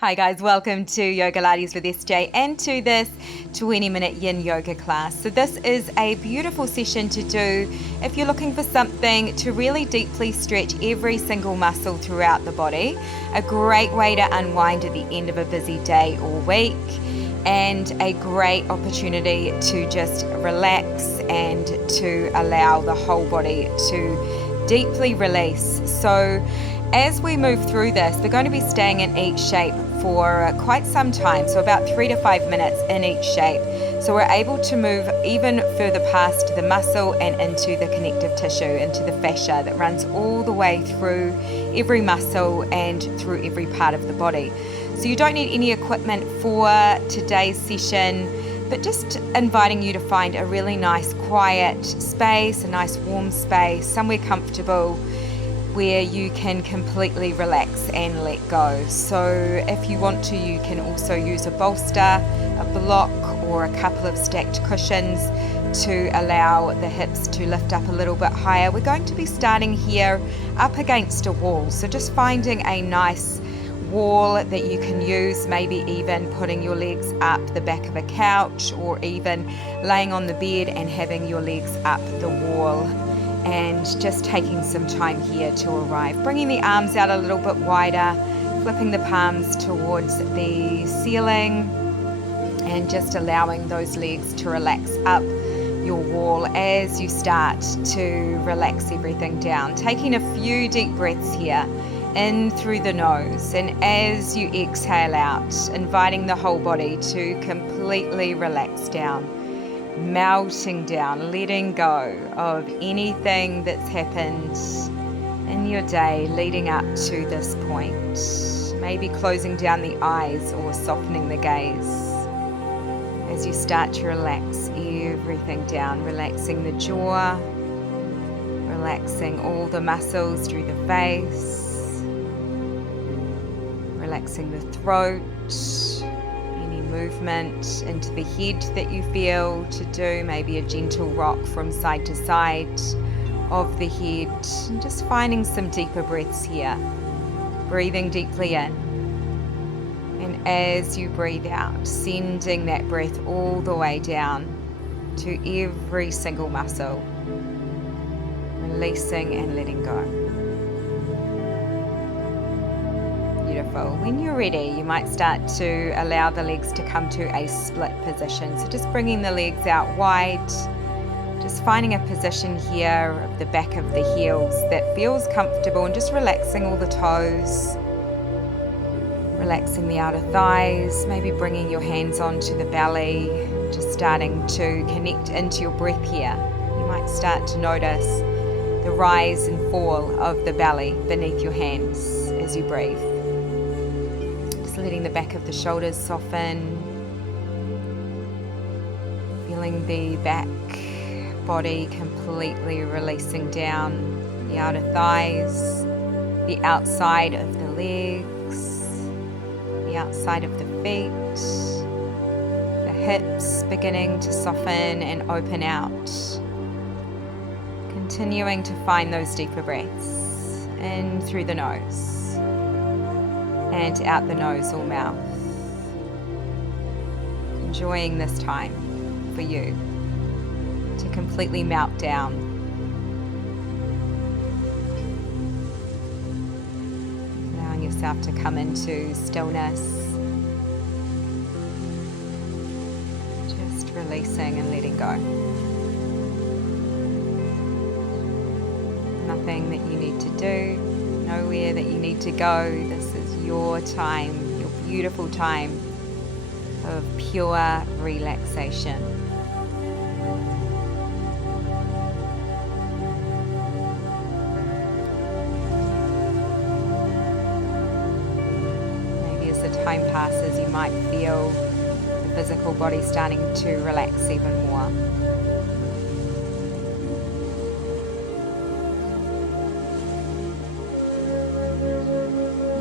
Hi guys, welcome to YOGALATES with SJ and to this 20-minute yin yoga class. So this is a beautiful session to do if you're looking for something to really deeply stretch every single muscle throughout the body. A great way to unwind at the end of a busy day or week, and a great opportunity to just relax and to allow the whole body to deeply release. So as we move through this, we're going to be staying in each shape for quite some time, so about 3 to 5 minutes in each shape. So we're able to move even further past the muscle and into the connective tissue, into the fascia that runs all the way through every muscle and through every part of the body. So you don't need any equipment for today's session, but just inviting you to find a really nice quiet space, a nice warm space, somewhere comfortable where you can completely relax and let go. So if you want to, you can also use a bolster, a block, or a couple of stacked cushions to allow the hips to lift up a little bit higher. We're going to be starting here up against a wall, so just finding a nice wall that you can use, maybe even putting your legs up the back of a couch, or even laying on the bed and having your legs up the wall, and just taking some time here to arrive. Bringing the arms out a little bit wider, flipping the palms towards the ceiling, and just allowing those legs to relax up your wall as you start to relax everything down. Taking a few deep breaths here, in through the nose, and as you exhale out, inviting the whole body to completely relax down. Melting down, letting go of anything that's happened in your day leading up to this point. Maybe closing down the eyes or softening the gaze as you start to relax everything down, relaxing the jaw, relaxing all the muscles through the face, relaxing the throat, movement into the head that you feel to do, maybe a gentle rock from side to side of the head, and just finding some deeper breaths here. Breathing deeply in, and as you breathe out, sending that breath all the way down to every single muscle, releasing and letting go. Beautiful. When you're ready, you might start to allow the legs to come to a split position. So just bringing the legs out wide, just finding a position here of the back of the heels that feels comfortable, and just relaxing all the toes, relaxing the outer thighs, maybe bringing your hands onto the belly, just starting to connect into your breath here. You might start to notice the rise and fall of the belly beneath your hands as you breathe. Letting the back of the shoulders soften, feeling the back body completely releasing down, the outer thighs, the outside of the legs, the outside of the feet, the hips beginning to soften and open out. Continuing to find those deeper breaths in through the nose and out the nose or mouth. Enjoying this time for you to completely melt down. Allowing yourself to come into stillness. Just releasing and letting go. Nothing that you need to do, nowhere that you need to go. This is your time, your beautiful time of pure relaxation. Maybe as the time passes, you might feel the physical body starting to relax even more.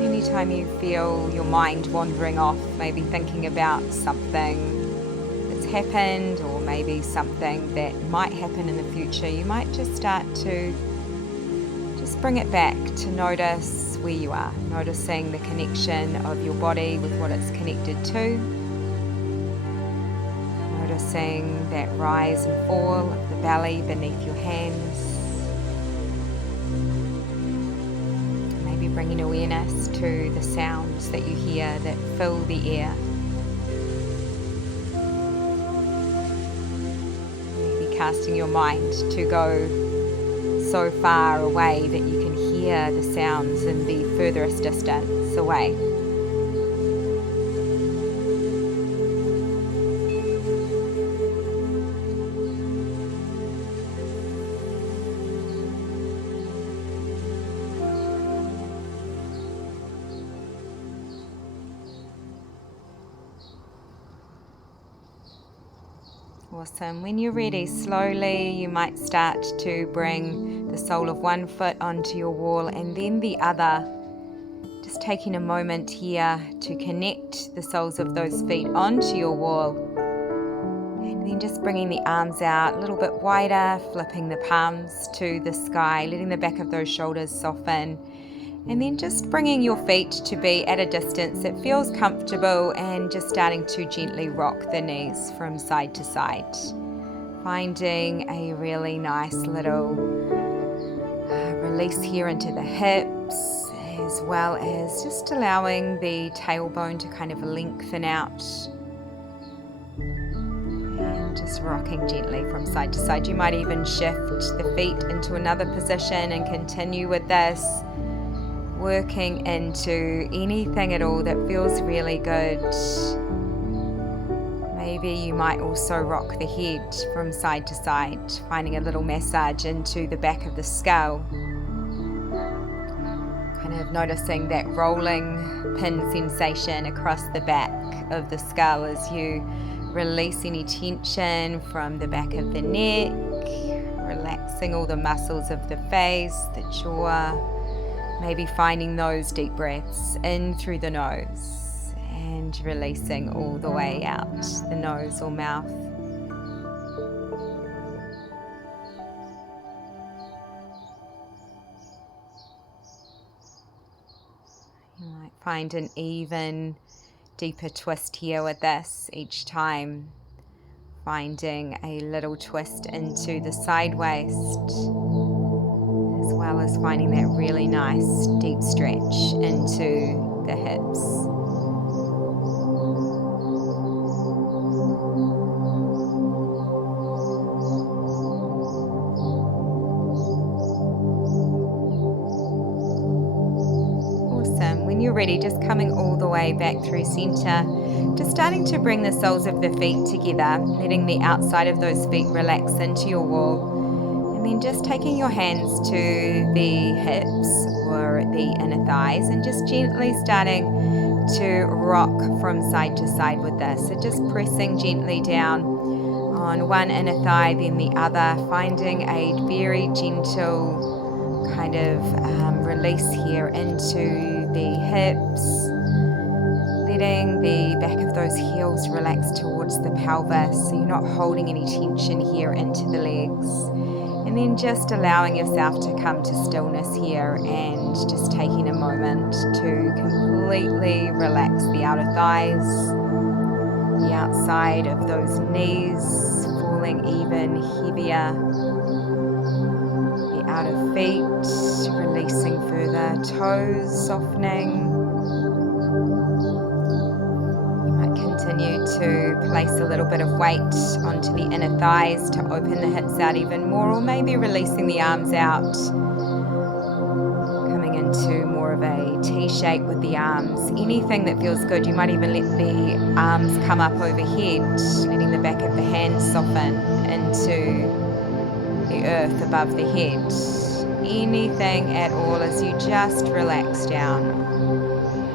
Anytime you feel your mind wandering off, maybe thinking about something that's happened, or maybe something that might happen in the future, you might just start to just bring it back to notice where you are, noticing the connection of your body with what it's connected to. Noticing that rise and fall of the belly beneath your hands. Maybe bringing awareness to the sounds that you hear that fill the air. Maybe casting your mind to go so far away that you can hear the sounds in the furthest distance away. Awesome. When you're ready, slowly you might start to bring the sole of one foot onto your wall and then the other. Just taking a moment here to connect the soles of those feet onto your wall. And then just bringing the arms out a little bit wider, flipping the palms to the sky, letting the back of those shoulders soften. And then just bringing your feet to be at a distance that feels comfortable and just starting to gently rock the knees from side to side. Finding a really nice little release here into the hips, as well as just allowing the tailbone to kind of lengthen out. And just rocking gently from side to side. You might even shift the feet into another position and continue with this. Working into anything at all that feels really good. Maybe you might also rock the head from side to side, finding a little massage into the back of the skull. Kind of noticing that rolling pin sensation across the back of the skull as you release any tension from the back of the neck, relaxing all the muscles of the face, the jaw. Maybe finding those deep breaths in through the nose and releasing all the way out the nose or mouth. You might find an even deeper twist here with this each time. Finding a little twist into the side waist, as well as finding that really nice deep stretch into the hips. Awesome. When you're ready, just coming all the way back through center, just starting to bring the soles of the feet together, letting the outside of those feet relax into your wall. And then just taking your hands to the hips or the inner thighs and just gently starting to rock from side to side with this. So just pressing gently down on one inner thigh, then the other, finding a very gentle kind of release here into the hips. Letting the back of those heels relax towards the pelvis so you're not holding any tension here into the legs. And then just allowing yourself to come to stillness here and just taking a moment to completely relax the outer thighs, the outside of those knees falling even heavier, the outer feet releasing further, toes softening. Continue to place a little bit of weight onto the inner thighs to open the hips out even more, or maybe releasing the arms out, coming into more of a T shape with the arms. Anything that feels good. You might even let the arms come up overhead, letting the back of the hands soften into the earth above the head. Anything at all as you just relax down.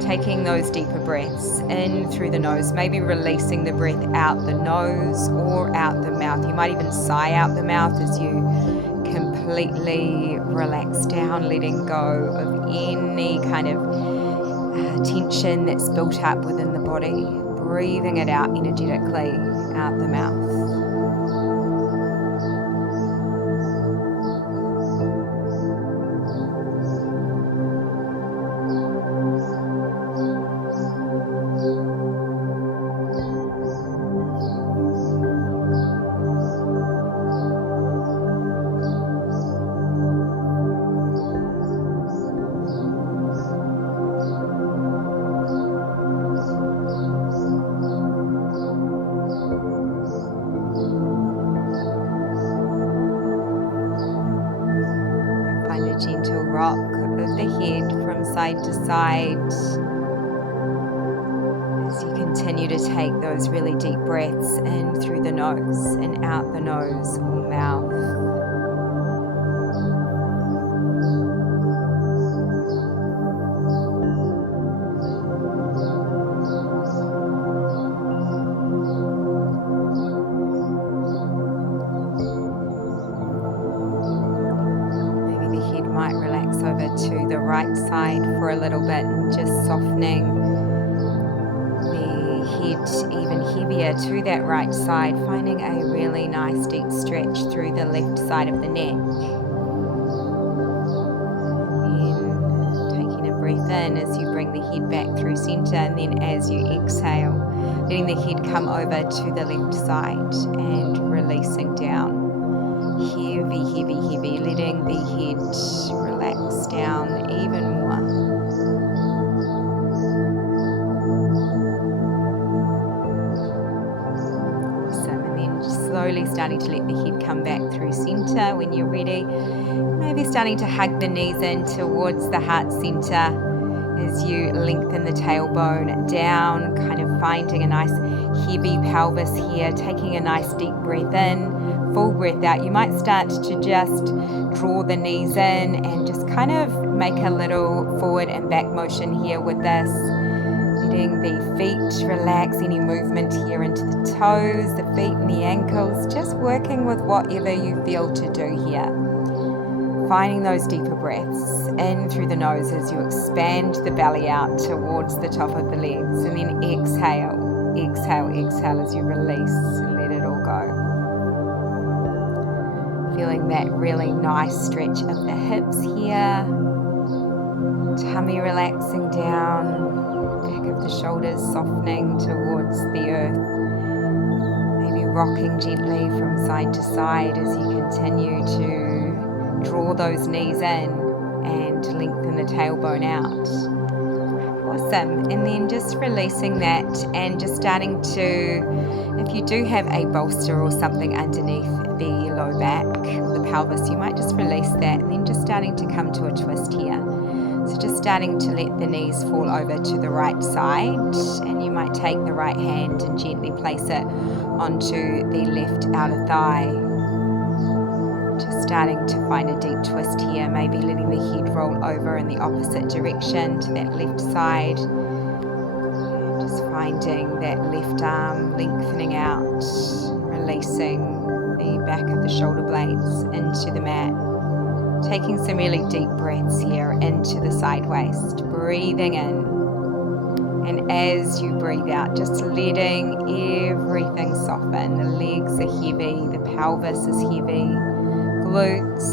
Taking those deeper breaths in through the nose, maybe releasing the breath out the nose or out the mouth. You might even sigh out the mouth as you completely relax down, letting go of any kind of tension that's built up within the body, breathing it out energetically out the mouth. side to side as you continue to take those really deep breaths in through the nose and out the nose or mouth. Might relax over to the right side for a little bit and just softening the head even heavier to that right side, finding a really nice deep stretch through the left side of the neck. Then taking a breath in as you bring the head back through center, and then as you exhale, letting the head come over to the left side and releasing down. Heavy, heavy, heavy, letting the head relax down even more. Awesome, and then slowly starting to let the head come back through center when you're ready. Maybe starting to hug the knees in towards the heart center as you lengthen the tailbone down, kind of finding a nice heavy pelvis here, taking a nice deep breath in. Full breath out. You might start to just draw the knees in and just kind of make a little forward and back motion here with this. Letting the feet relax, any movement here into the toes, the feet and the ankles, just working with whatever you feel to do here. Finding those deeper breaths in through the nose as you expand the belly out towards the top of the legs, and then exhale, exhale, exhale as you release and let it all go. Feeling that really nice stretch of the hips here. Tummy relaxing down. Back of the shoulders softening towards the earth. Maybe rocking gently from side to side as you continue to draw those knees in and lengthen the tailbone out. Awesome. And then just releasing that and just starting to, if you do have a bolster or something underneath the low back or the pelvis, you might just release that and then just starting to come to a twist here. So just starting to let the knees fall over to the right side, and you might take the right hand and gently place it onto the left outer thigh. Just starting to find a deep twist here, maybe letting the head roll over in the opposite direction to that left side. Just finding that left arm lengthening out, releasing the back of the shoulder blades into the mat. Taking some really deep breaths here into the side waist, breathing in. And as you breathe out, just letting everything soften. The legs are heavy, the pelvis is heavy, glutes.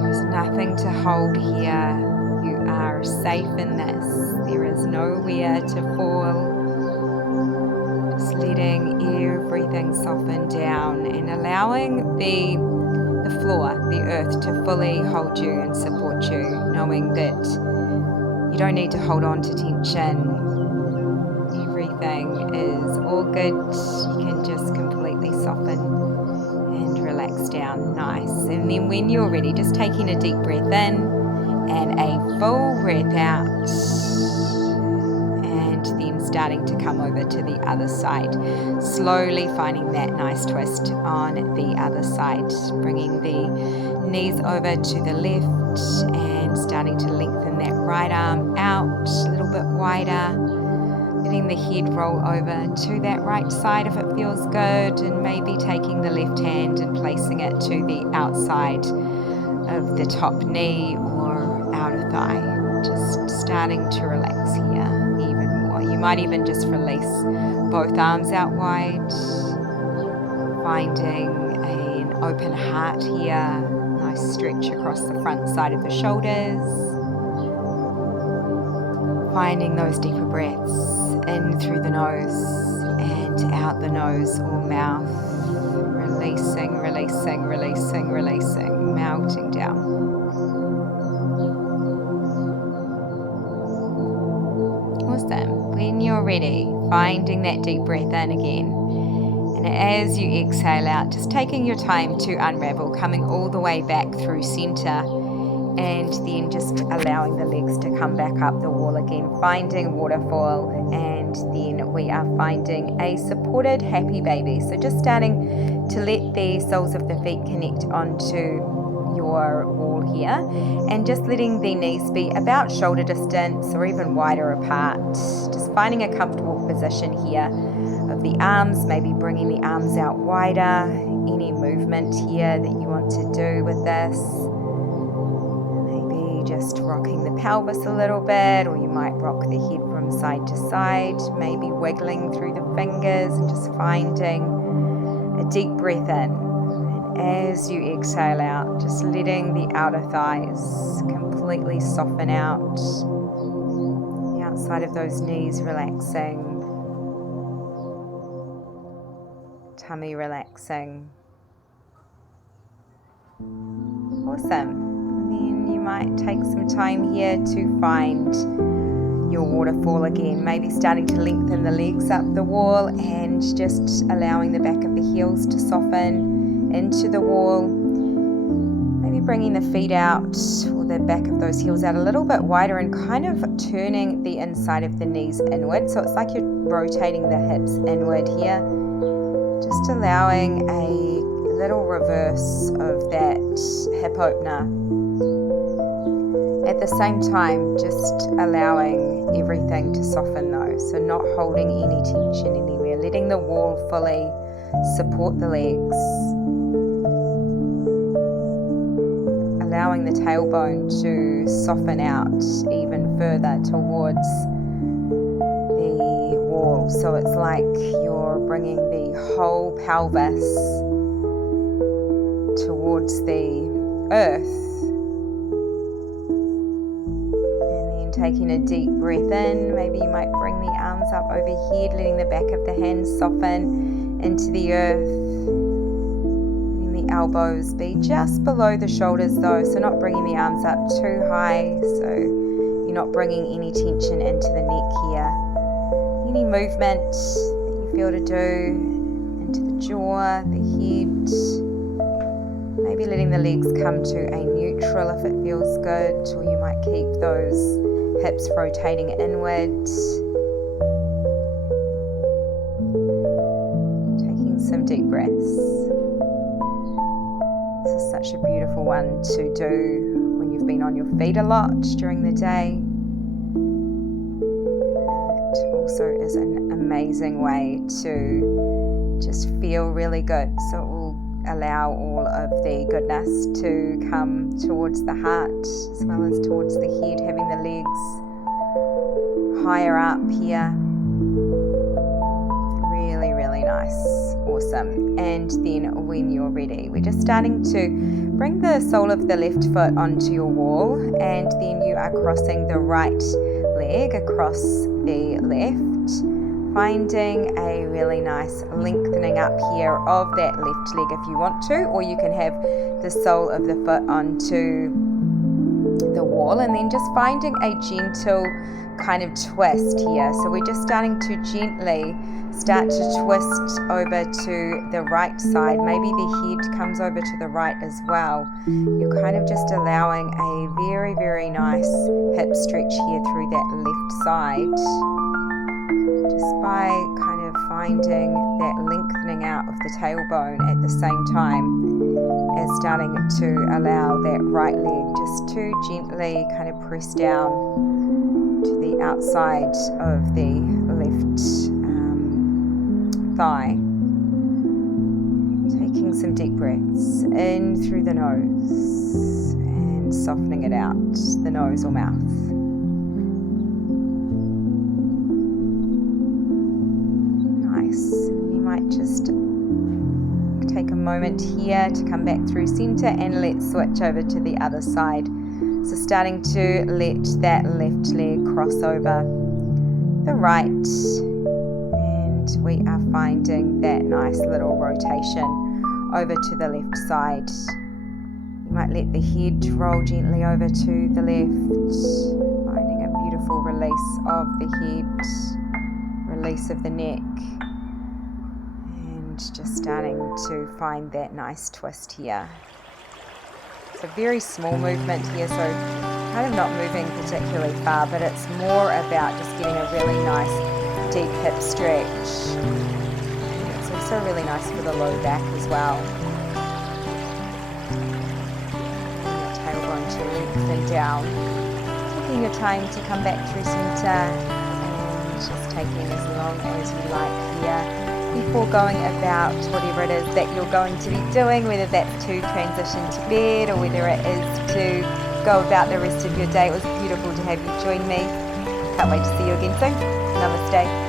There's nothing to hold here. You are safe in this. There is nowhere to fall. Just letting everything soften down and allowing the floor, the earth, to fully hold you and support you, knowing that you don't need to hold on to tension. Everything is all good. You can just completely soften and relax down. Nice. And then when you're ready, just taking a deep breath in and a full breath out. Starting to come over to the other side, slowly finding that nice twist on the other side, bringing the knees over to the left and starting to lengthen that right arm out a little bit wider, letting the head roll over to that right side if it feels good, and maybe taking the left hand and placing it to the outside of the top knee or outer thigh, just starting to relax here. You might even just release both arms out wide, finding an open heart here, nice stretch across the front side of the shoulders, finding those deeper breaths in through the nose and out the nose or mouth, releasing, releasing, releasing, releasing, melting down. Awesome. When you're ready, finding that deep breath in again. And as you exhale out, just taking your time to unravel, coming all the way back through center and then just allowing the legs to come back up the wall again, finding waterfall, and then we are finding a supported happy baby. So just starting to let the soles of the feet connect onto your wall here, and just letting the knees be about shoulder distance or even wider apart. Just finding a comfortable position here of the arms, maybe bringing the arms out wider. Any movement here that you want to do with this, maybe just rocking the pelvis a little bit, or you might rock the head from side to side, maybe wiggling through the fingers, and just finding a deep breath in. And as you exhale out, just letting the outer thighs completely soften out, the outside of those knees relaxing, tummy relaxing. Awesome. And then you might take some time here to find your waterfall again, maybe starting to lengthen the legs up the wall and just allowing the back of the heels to soften into the wall. Maybe bringing the feet out, or the back of those heels out a little bit wider, and kind of turning the inside of the knees inward. So it's like you're rotating the hips inward here. Just allowing a little reverse of that hip opener. At the same time, just allowing everything to soften though. So not holding any tension anywhere. Letting the wall fully support the legs. Allowing the tailbone to soften out even further towards the wall. So it's like you're bringing the whole pelvis towards the earth, and then taking a deep breath in. Maybe you might bring the arms up overhead, letting the back of the hands soften into the earth, letting the elbows be just below the shoulders though, so not bringing the arms up too high, so you're not bringing any tension into the neck here. Any movement that you feel to do into the jaw, the head. Maybe letting the legs come to a neutral if it feels good, or you might keep those hips rotating inward. Taking some deep breaths. This is such a beautiful one to do when you've been on your feet a lot during the day. It also is an amazing way to just feel really good. So it will allow all of the goodness to come towards the heart as well as towards the head, having the legs higher up here. Really, really nice. Awesome. And then when you're ready, we're just starting to bring the sole of the left foot onto your wall, and then you are crossing the right leg across the left, finding a really nice lengthening up here of that left leg if you want to, or you can have the sole of the foot onto the wall, and then just finding a gentle kind of twist here. So we're just starting to gently start to twist over to the right side. Maybe the head comes over to the right as well. You're kind of just allowing a very, very nice hip stretch here through that left side, just by kind of finding that lengthening out of the tailbone at the same time as starting to allow that right leg just to gently kind of press down to the outside of the left thigh. Taking some deep breaths in through the nose and softening it out, the nose or mouth. You might just take a moment here to come back through center, and let's switch over to the other side. So starting to let that left leg cross over the right, and we are finding that nice little rotation over to the left side. You might let the head roll gently over to the left, finding a beautiful release of the head, release of the neck, and just starting to find that nice twist here. It's a very small movement here, so kind of not moving particularly far, but it's more about just getting a really nice deep hip stretch. And it's also really nice for the low back as well. And your tailbone to lengthen down. Taking your time to come back through center and just taking as long as you like here before going about whatever it is that you're going to be doing, whether that's to transition to bed or whether it is to go about the rest of your day. It was beautiful to have you join me. Can't wait to see you again soon. Namaste.